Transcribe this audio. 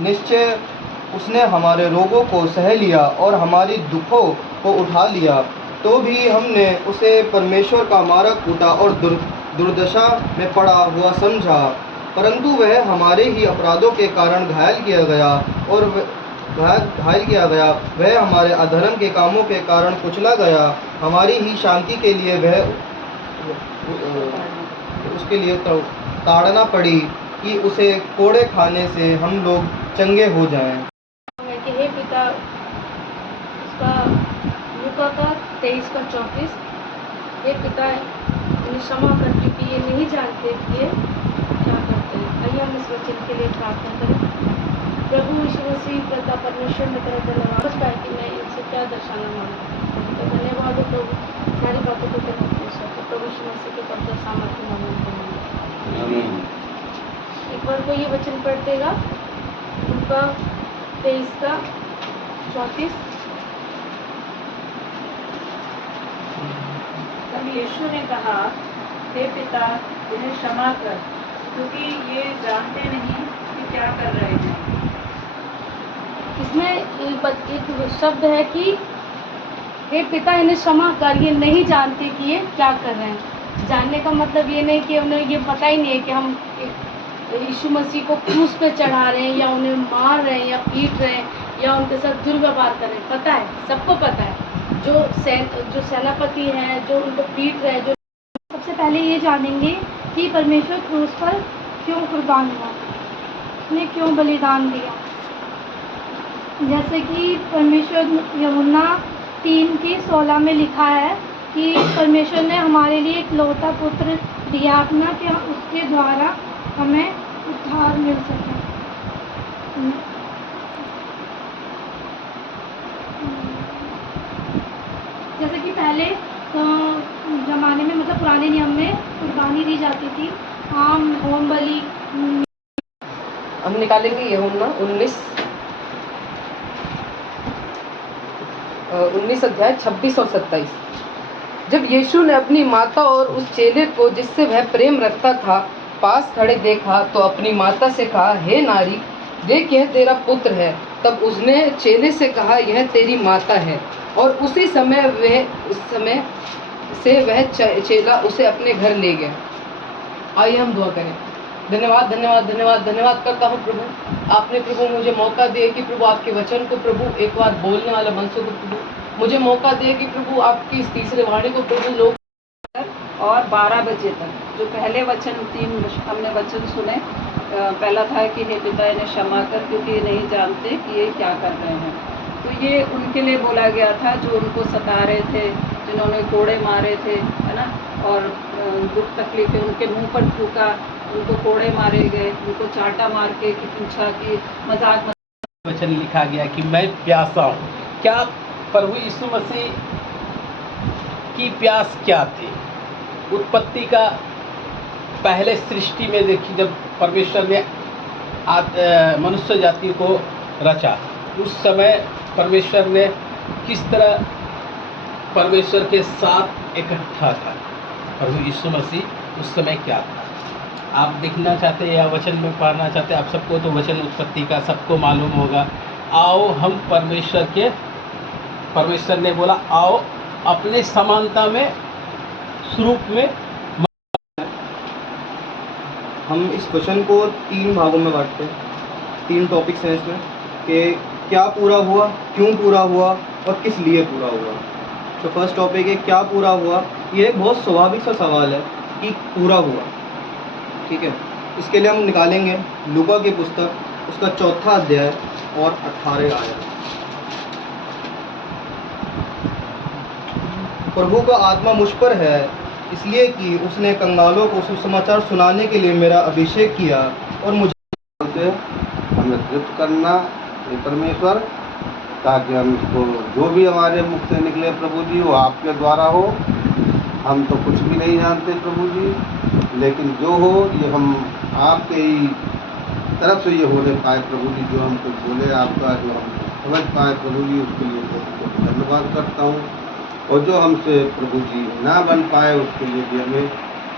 निश्चय उसने हमारे रोगों को सह लिया और हमारी दुखों को उठा लिया। तो भी हमने उसे परमेश्वर का मार्ग कूटा और दुर्दशा में पड़ा हुआ समझा, परंतु वह हमारे ही अपराधों के कारण घायल किया गया और वह हमारे अधर्म के कामों के कारण कुचला गया। हमारी ही शांति के लिए उसके लिए ताड़ना पड़ी कि उसे कोड़े खाने से हम लोग चंगे हो जाएं। कि हे पिता, उसका लूका का 23:34, हे पिता इन्हें क्षमा कर, क्योंकि ये नहीं जानते कि ये क्या करते हैं। आइए हम इस वचन के लिए प्रार्थना करें। प्रभु यीशु मसीह पिता परमेश्वर में तेरा धन्यवाद है कि मैं इनसे क्या दर्शाना मांगता हूँ। तो धन्यवाद हो प्रभु, सारी बातों को तेरे पेश करते प्रभु यीशु मसीह के पवित्र सामर्थ्य नाम में। एक बार को ये वचन पढ़ देगा, लूका 23:34। तब यीशु ने कहा, हे पिता इन्हें क्षमा कर, क्योंकि ये जानते नहीं कि क्या कर रहे हैं। इसमें एक शब्द है कि हे पिता इन्हें क्षमा कर, ये नहीं जानते कि ये क्या कर रहे हैं। जानने का मतलब ये नहीं कि उन्हें ये पता ही नहीं है कि हम यीशु मसीह को क्रूस पे चढ़ा रहे हैं या उन्हें मार रहे हैं या पीट रहे हैं या उनके साथ दुर्व्यवहार कर रहे हैं। पता है, सबको पता है। जो सेनापति हैं, जो उनको पीट रहे हैं, जो सबसे पहले ये जानेंगे कि परमेश्वर क्रूस पर क्यों कुर्बान हुआ, उसने क्यों बलिदान दिया। जैसे कि परमेश्वर यूहन्ना 3:16 में लिखा है कि परमेश्वर ने हमारे लिए एक लौता पुत्र दिया अपना, कि उसके द्वारा हमें उद्धार मिल सके। जैसे कि पहले ज़माने में, मतलब पुराने नियम में कुर्बानी दी जाती थी, आम होम बलि। हम निकालेंगे यूहन्ना 19 अध्याय 26 और 27। जब यीशु ने अपनी माता और उस चेले को जिससे वह प्रेम रखता था पास खड़े देखा, तो अपनी माता से कहा, हे नारी, देख यह तेरा पुत्र है। तब उसने चेले से कहा, यह तेरी माता है। और उसी समय से वह चेला उसे अपने घर ले गया। आइए हम दुआ करें। धन्यवाद धन्यवाद धन्यवाद धन्यवाद करता हूँ प्रभु, आपने प्रभु मुझे मौका दिया कि प्रभु आपके वचन को प्रभु एक बार बोलने वाला मनसों को प्रभु मुझे मौका दिया कि प्रभु आपकी इस तीसरे वाणी को प्रभु लोग और 12 बजे तक जो पहले वचन 3 हमने वचन सुने, पहला था कि हे पिता इन्हें क्षमा कर, क्योंकि ये नहीं जानते कि ये क्या कर रहे हैं। तो ये उनके लिए बोला गया था जो उनको सता रहे थे, जिन्होंने कोड़े मारे थे, है ना, और दुख तकलीफें उनके मुंह पर थूका, उनको कोड़े मारे गए, उनको चाटा मार के पूछा कि मजाक। वचन लिखा गया कि मैं प्यासा हूँ। क्या प्रभु यीशु मसीह की प्यास क्या थी? उत्पत्ति का पहले सृष्टि में देखी, जब परमेश्वर ने मनुष्य जाति को रचा, उस समय परमेश्वर ने किस तरह परमेश्वर के साथ इकट्ठा था। प्रभु यीशु मसीह उस समय क्या था? आप देखना चाहते हैं या वचन में पढ़ना चाहते हैं? आप सबको तो वचन उत्पत्ति का सबको मालूम होगा। आओ हम परमेश्वर ने बोला, आओ अपने समानता में स्वरूप में। हम इस वचन को 3 भागों में बांटते हैं। 3 टॉपिक्स हैं इसमें कि क्या पूरा हुआ, क्यों पूरा हुआ और किस लिए पूरा हुआ। तो फर्स्ट टॉपिक है क्या पूरा हुआ। ये एक बहुत स्वाभाविक सा सवाल है कि पूरा हुआ, ठीक है। इसके लिए हम निकालेंगे लूका की पुस्तक, उसका 4था अध्याय और 18 आयत। प्रभु का आत्मा मुझ पर है, इसलिए कि उसने कंगालों को सुसमाचार सुनाने के लिए मेरा अभिषेक किया और मुझे हमें तृप्त करना ये परमेश्वर, ताकि हम इसको जो भी हमारे मुख से निकले प्रभु जी वो आपके द्वारा हो। हम तो कुछ भी नहीं जानते प्रभु जी, लेकिन जो हो ये हम आपके ही तरफ से ये होने पाए प्रभु जी। जो हम कुछ बोले आपका, जो हम समझ पाए प्रभु जी, उसके लिए बहुत धन्यवाद करता हूँ। और जो हमसे प्रभु जी ना बन पाए उसके लिए भी हमें